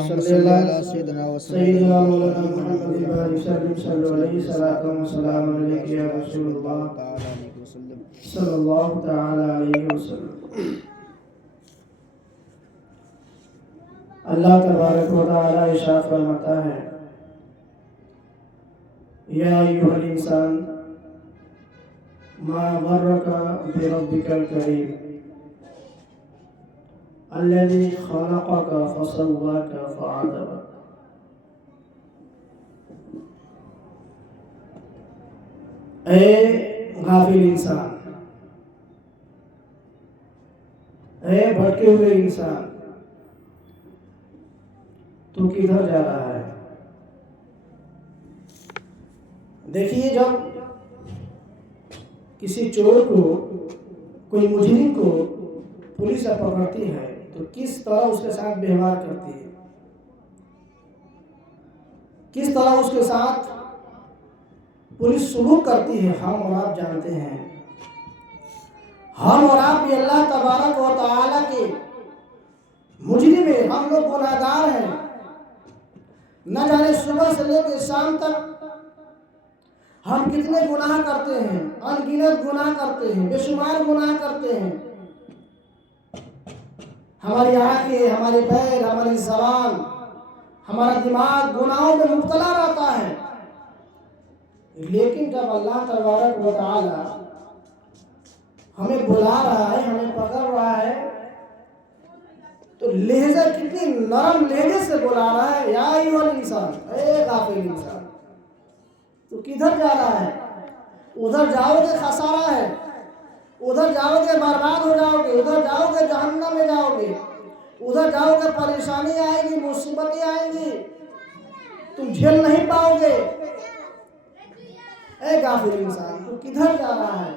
अल्लाहुम्मा सल्ली अला सय्यिदिना व सय्यिदिना मौलाना मुहम्मद बारिक सल्लल्लाहु अलैहि सलाम अलैहि या रसूलुल्लाह सल्लल्लाहु तआला अलैहि वसल्लम। अल्लाह तबारक व तआला इरशाद फरमाता है, या अय्युहल इंसान मा गर्रका बिरब्बिकल करीम अल्लज़ी खलक़का फसव्वाका फअदलक। ए गाफिल इंसान, ए भटके हुए इंसान, तू किधर जा रहा है? देखिए, जब किसी चोर को, कोई मुजरिम को पुलिस पकड़ती है तो किस तरह उसके साथ व्यवहार करती है, किस तरह उसके साथ पुलिस सुलूक करती है, हम और आप जानते हैं। हम और आप भी अल्लाह तबारक व तआला के मुजरिम हैं, हम लोग गुनाहगार हैं। न जाने सुबह से लेकर शाम तक हम कितने गुनाह करते हैं, अनगिनत गुनाह करते हैं, बेशुमार गुनाह करते हैं। हमारी आंखें, हमारे पैर, हमारी ज़बान, हमारा दिमाग गुनाहों में मुब्तला रहता है। लेकिन जब अल्लाह तबारक व तआला हमें बुला रहा है, हमें पकड़ रहा है, तो लहजा कितनी नरम लहजे से बुला रहा है, या अय्युहल इंसान, ए गाफिल इंसान, तो किधर जा रहा है? उधर जाओगे खसारा है, उधर जाओगे बर्बाद हो जाओगे, उधर जाओगे जहन्नम में जाओगे, उधर जाओगे परेशानी आएगी, मुसीबतें आएंगी, तुम झेल नहीं पाओगे। ए गाफिल इंसान, तू किधर जा रहा है?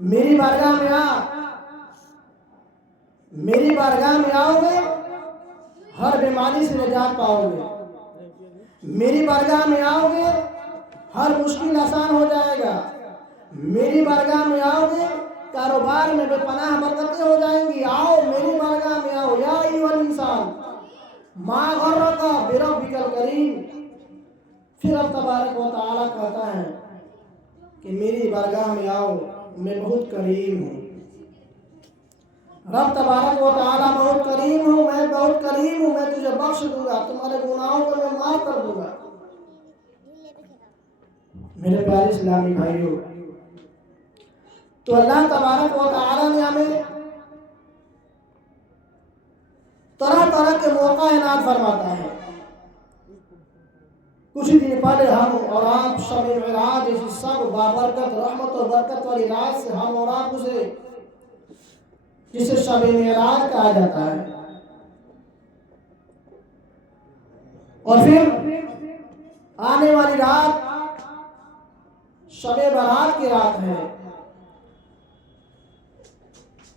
मेरी बारगाह में आ, मेरी बारगाह में आओगे, हर बीमारी से निजात पाओगे। मेरी बारगाह में आओगे, हर मुश्किल आसान हो जाएगा। मेरी बारगाह में आओगे, कारोबार में बेपनाह बरकतें हो जाएंगी। आओ मेरी बारगाह में आओ, या अय्युहल इंसान मा गर्रका बिरब्बिकल करीम। फिर अब तबारक व तआला कहता है कि मेरी बारगाह में आओ, मैं बहुत करीम हूँ। रब तबारक व तआला बहुत करीम हूँ, मैं बहुत करीम हूँ, मैं तुझे बख्श दूंगा, तुम्हारे गुनाहों को मैं माफ कर दूंगा। मेरे प्यारे इस्लामी भाइयों, तो अल्लाह तबारक व तआला ने हमें तरह तरह के मौका इनाम फरमाता है। कुछ दिन पहले हम और आप शब मेराज जैसी सब बाबरकत रहमत और बरकत वाली रात से हम और आप उसे, जिसे शब मेराज कहा जाता है, और फिर आने वाली रात शब बारात की रात है।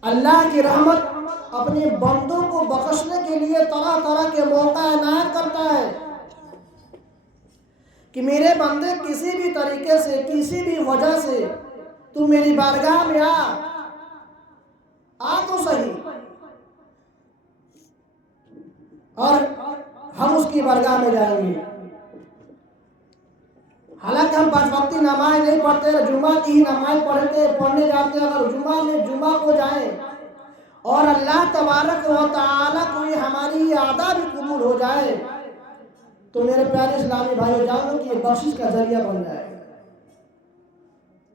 अल्लाह की रहमत अपने बंदों को बख्शने के लिए तरह तरह के मौका इनायत करता है कि मेरे बंदे किसी भी तरीके से, किसी भी वजह से तू मेरी बारगाह में आ तो सही, और हम उसकी बारगाह में जाएंगे। हालांकि हम 5 वक्ती नमाज नहीं पढ़ते, जुमा की ही नमाज पढ़ने जाते हैं। अगर जुमा को जाए और अल्लाह तबारक व तआला को ये हमारी अदा भी कबूल हो जाए, तो मेरे प्यारे इस्लामी भाइयों, जानो कि ये बख्शिश का जरिया बन जाएगा।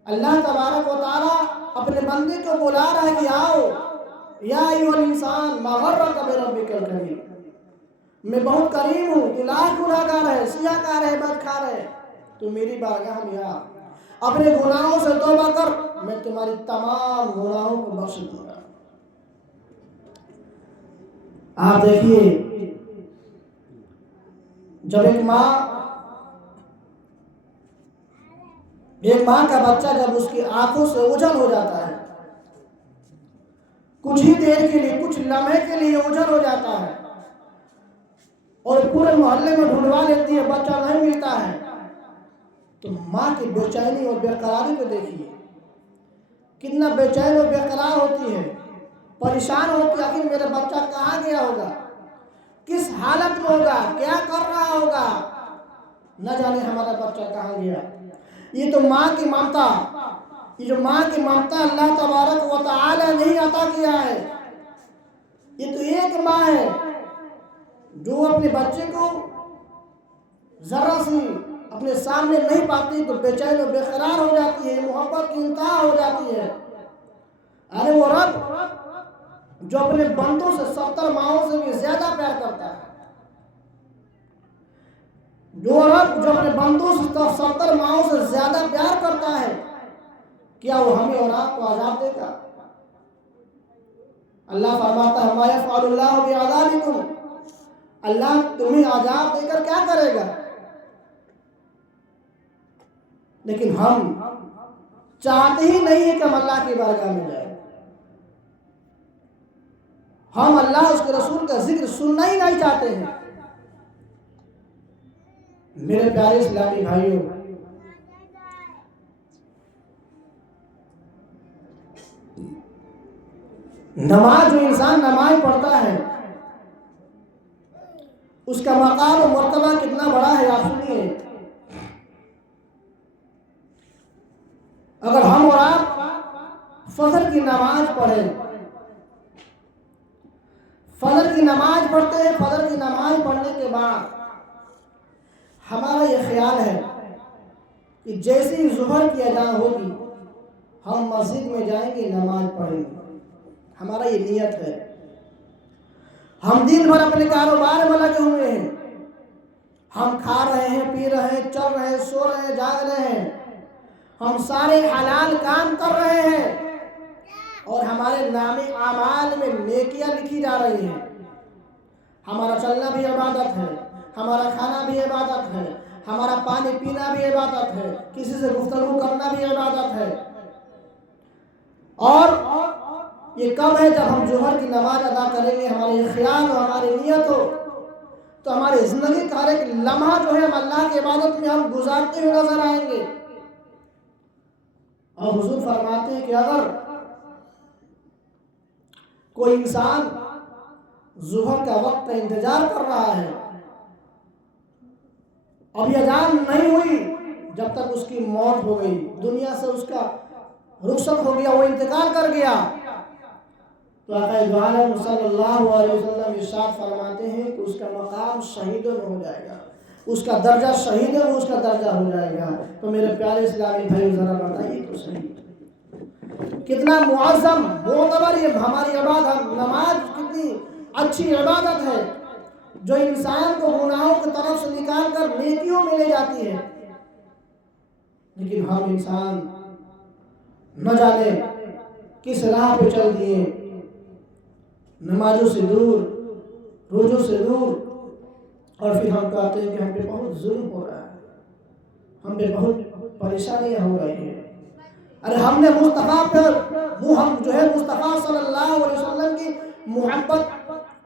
अल्लाह तबारक व तआला अपने बंदे को बुला रहा है कि आओ, या अय्युहल इंसान मा गर्रका बिरब्बिकल करीम, मैं बहुत करीम हूँ, तू लाख गुनाहगार है, सियाकार है, बदकार है, तू मेरी बारगाह में आ, अपने गुनाहों से तौबा कर, मैं तुम्हारी तमाम गुनाहों को बख्श दूंगा। आप देखिए, जब एक माँ का बच्चा जब उसकी आंखों से ओझल हो जाता है, कुछ ही देर के लिए, कुछ लम्हे के लिए ओझल हो जाता है, और पूरे मोहल्ले में ढूंढवा लेती है, बच्चा नहीं मिलता है, तो माँ की बेचैनी और बेकरारी को देखिए, कितना बेचैन और बेकरार होती है, परेशान होती है, आखिर मेरा बच्चा कहाँ गया होगा, किस हालत में होगा, क्या कर रहा होगा, न जाने हमारा बच्चा कहाँ गया। ये तो माँ की ममता, ये जो माँ की ममता अल्लाह तबारक व तआला ने ही अता किया है। ये तो एक माँ है जो अपने बच्चे को जरा सी अपने सामने नहीं पाती तो बेचैन और बेकरार हो जाती है, मोहब्बत की इंतहा हो जाती है। अरे वो रब जो अपने बंदों से 70 माओं से भी ज्यादा प्यार करता है, जो रब जो अपने बंदों से 70 माओं से ज्यादा प्यार करता है, क्या वो हमें और आपको आजाद देगा? अल्लाह फरमाता है मा यफ़अलुल्लाहु बिअज़ाबिकुम, अल्लाह तुम्हें आजाद देकर क्या करेगा? लेकिन हम चाहते ही नहीं है कि हम अल्लाह की बारगाह में जाए। हम अल्लाह उसके रसूल का जिक्र सुनना ही नहीं चाहते हैं। मेरे प्यारे इस्लामी भाइयों, नमाज जो इंसान नमाज पढ़ता है उसका मकाम और मर्तबा कितना बड़ा है आप सुनिए। अगर हम और आप फजर की नमाज पढ़ें, फजर की नमाज पढ़ते हैं, फजर की नमाज पढ़ने के बाद हमारा ये ख्याल है कि जैसे ही ज़ुहर की अज़ान होगी हम मस्जिद में जाएंगे, नमाज पढ़ेंगे। हमारा ये नियत है। हम दिन भर अपने कारोबार में लगे हुए हैं, हम खा रहे हैं, पी रहे हैं, चल रहे हैं, सो रहे हैं, जाग रहे हैं, हम सारे हलाल काम कर रहे हैं और हमारे नामे आमाल में नेकियां लिखी जा रही हैं। हमारा चलना भी इबादत है, हमारा खाना भी इबादत है, हमारा पानी पीना भी इबादत है, किसी से गुफ्तगू करना भी इबादत है। और ये कब है? जब हम जोहर की नमाज अदा करेंगे, हमारे ये ख्याल हो, हमारी नियत हो, तो हमारी जिंदगी का हर एक लम्हा जो है हम अल्लाह की इबादत में हम गुजारते हुए नजर आएंगे। और हुजूर फरमाते हैं कि अगर कोई इंसान ज़ुहर का वक्त का इंतजार कर रहा है, अभी अजान नहीं हुई, जब तक उसकी मौत हो गई, दुनिया से उसका रुखसत हो गया, वो इंतकाल कर गया, तो आका दो आलम सल्लल्लाहु अलैहि वसल्लम इरशाद फरमाते हैं कि उसका मकाम शहीदों में हो जाएगा, उसका दर्जा शहीदों में उसका दर्जा हो जाएगा। तो मेरे प्यारे इस्लामी भाई जरा बताइए तो सही, कितना मुअज़्ज़म मोतबर ये हमारी इबादत, नमाज कितनी अच्छी इबादत है जो इंसान को गुनाहों की तरफ से निकाल कर नेकियों में ले जाती है। लेकिन हम इंसान न जाने किस राह पे चल दिए, नमाजों से दूर, रोजों से दूर, और फिर हम कहते हैं कि हम पे बहुत जुल्म हो रहा है, हम पे बहुत परेशानियां हो रही हैं। अरे हमने मुस्तफ़ा पर हम जो है मुस्तफ़ा सल्लल्लाहु अलैहि वसल्लम की मोहब्बत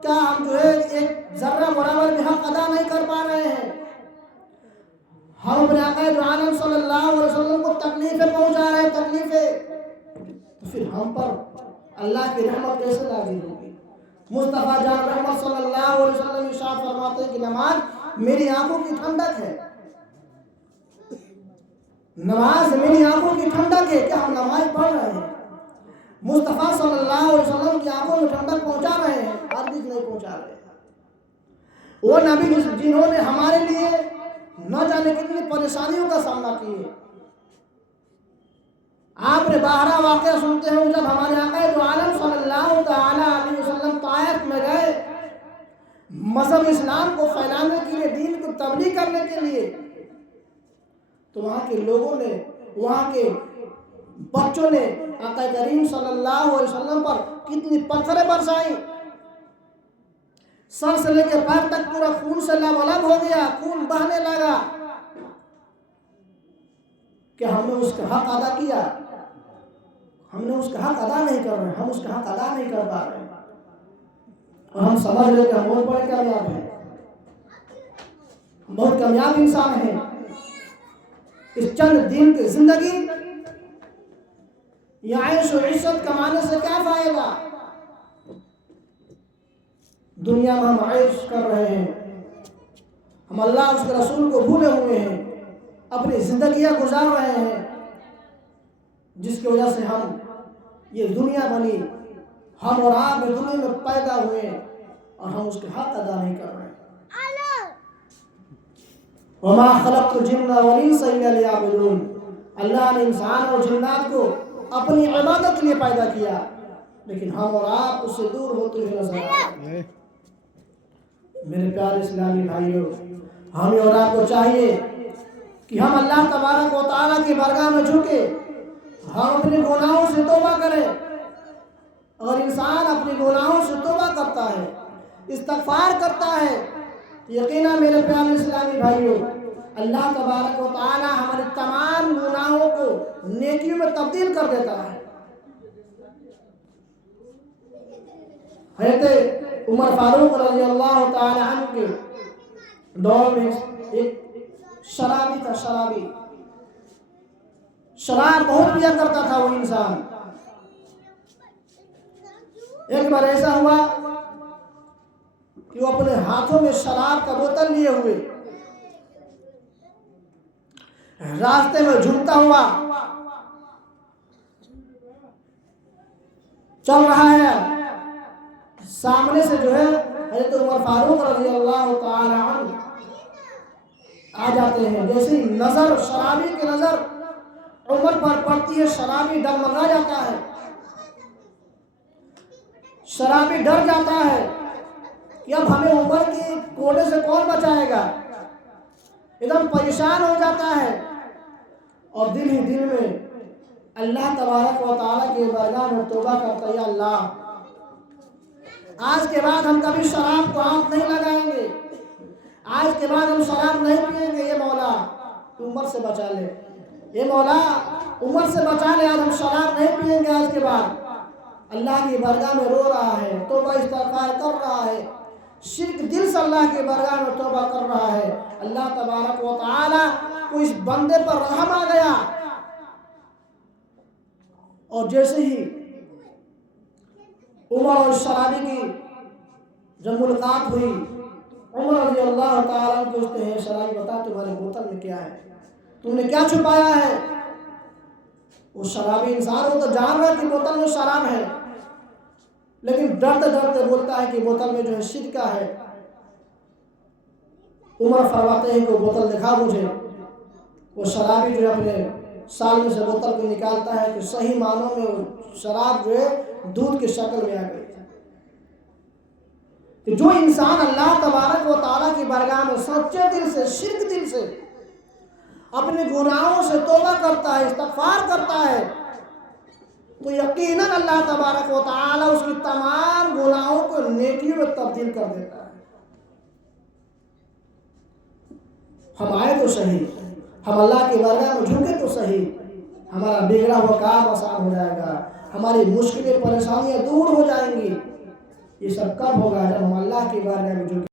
का हम जो है एक जर्रा बराबर भी हक अदा नहीं कर पा रहे हैं। हम अपने आका दो आलम सल्लल्लाहु अलैहि वसल्लम को तकलीफें पहुंचा रहे हैं, तकलीफें, तो फिर हम पर अल्लाह की रहमत कैसे नाज़िल होगी? मुस्तफ़ा जान रहमत सल्लल्लाहु अलैहि वसल्लम इरशाद फरमाते हैं कि नमाज मेरी आंखों की ठंडक है, नमाज मेरी आंखों की ठंडक है। क्या हम नमाज पढ़ रहे हैं? मुस्तफ़ा सल्लल्लाहु अलैहि वसल्लम की आंखों में ठंडक पहुंचा रहे हैं? हरगिज़ नहीं पहुंचा रहे। वो नबी जिन्होंने हमारे लिए न जाने कितनी परेशानियों का सामना किए। आपने बाहरा वाक़या सुनते हैं, जब हमारे आका दो आलम सल्लल्लाहु तआला अलैहि वसल्लम ताइफ में गए मज़हब इस्लाम को फैलाने के लिए, दीन को तबलीग करने के लिए, तो वहाँ के लोगों ने, वहाँ के बच्चों ने आका करीम सल्लल्लाहु अलैहि वसल्लम पर कितनी पत्थरें बरसाई, सर से लेकर पैर तक पूरा खून से लबालब हो गया, खून बहने लगा। क्या हमने उसका हक अदा किया? हमने उसका हक अदा नहीं कर रहे, हम उसका हक अदा नहीं कर पा रहे, और हम समझ रहे कि हम बहुत बड़े कामयाब हैं, बहुत कामयाब इंसान हैं। इस चंद दिन की जिंदगी या ऐश और इज्जत कमाने से क्या फायदा? दुनिया में हम ऐश कर रहे हैं, हम अल्लाह उसके रसूल को भूले हुए हैं, अपनी जिंदगियां गुजार रहे हैं, जिसकी वजह से हम ये दुनिया बनी, हम और आप इस दुनिया में पैदा हुए और हम उसके हक अदा नहीं कर रहे। वमा खलक़तुल जिन्ना वल इंसा इल्ला लियअबुदून। अल्लाह ने इंसान और जिन्नात को अपनी इबादत के लिए पैदा किया, लेकिन हम और आप उससे दूर होते हुए नजर आते हैं। मेरे प्यारे इस्लामी भाइयों, हमें और आपको चाहिए कि हम अल्लाह तबारक व तआला की बारगाह में झुके, हम अपने गुनाहों से तौबा करें। अगर इंसान अपने गुनाहों से तौबा करता है, इस्तिग़फ़ार करता है, यकीनन मेरे प्यारे इस्लामी भाइयों, अल्लाह तबारक व तआला हमारे तमाम गुनाहों को नेकियों में तब्दील कर देता है। हज़रत उमर फारूक रज़ियल्लाहु तआला अन्हु के दौर में एक शराबी था, शराब बहुत पिया करता था वो इंसान। एक बार ऐसा हुआ कि वो अपने हाथों में शराब का बोतल लिए हुए रास्ते में झूमता हुआ चल रहा है। सामने से जो है हज़रत उमर फारूक रज़ियल्लाहु तआला अन्हु आ जाते हैं। जैसे ही नजर शराबी की नजर उमर पर पड़ती है, शराबी डगमगा जाता है, शराबी डर जाता है कि अब हमें उमर के कोड़े से कौन बचाएगा। एकदम परेशान हो जाता है और दिल ही दिल में अल्लाह तबारक व तआला के बारगाह में तौबा करता है, अल्लाह आज के बाद हम कभी शराब को हाथ नहीं लगाएंगे, आज के बाद हम शराब नहीं पिएंगे। ये मौला तू उमर से बचा ले, ये मौला उमर से बचा ले, आज हम शराब नहीं पिएंगे आज के बाद। अल्लाह की बारगाह में रो रहा है, तौबा इस्तिग़फ़ार कर रहा है, शिर्क दिल से अल्लाह की बारगाह में तौबा कर रहा है। अल्लाह तबारक व तआला को इस बंदे पर रहम आ गया और जैसे ही उमर और शराबी की जब मुलाकात हुई, उमर रज़ियल्लाहु तआला पूछते हैं, शराबी बता तुम्हारे बोतल में क्या है, तुमने क्या छुपाया है। वो शराबी इंसान वो तो जान रहा है कि बोतल में शराब है, लेकिन डरते डरते बोलता है कि बोतल में जो है सिरका है। उमर फरमाते हैं कि वो बोतल दिखा मुझे। वो शराबी जो है अपने साल में से बोतल को निकालता है कि सही मानों में वो शराब जो है दूध की शक्ल में आ गई। तो जो इंसान अल्लाह तबारक व तआला की बारगाह में सच्चे दिल से, शिर्क दिल से अपने गुनाहों से तौबा करता है, इस्तिग़फ़ार करता है, तो यकीनन अल्लाह तबारक व तआला उसकी तमाम गुनाहों को नेकियों में तब्दील कर देता है। हम आए तो सही, हम अल्लाह की बारगाह में झुके तो सही, हमारा बिगड़ा हुआ काम आसान हो जाएगा, हमारी मुश्किलें परेशानियां दूर हो जाएंगी। ये सब कब होगा? जब हम अल्लाह की बारगाह में झुके।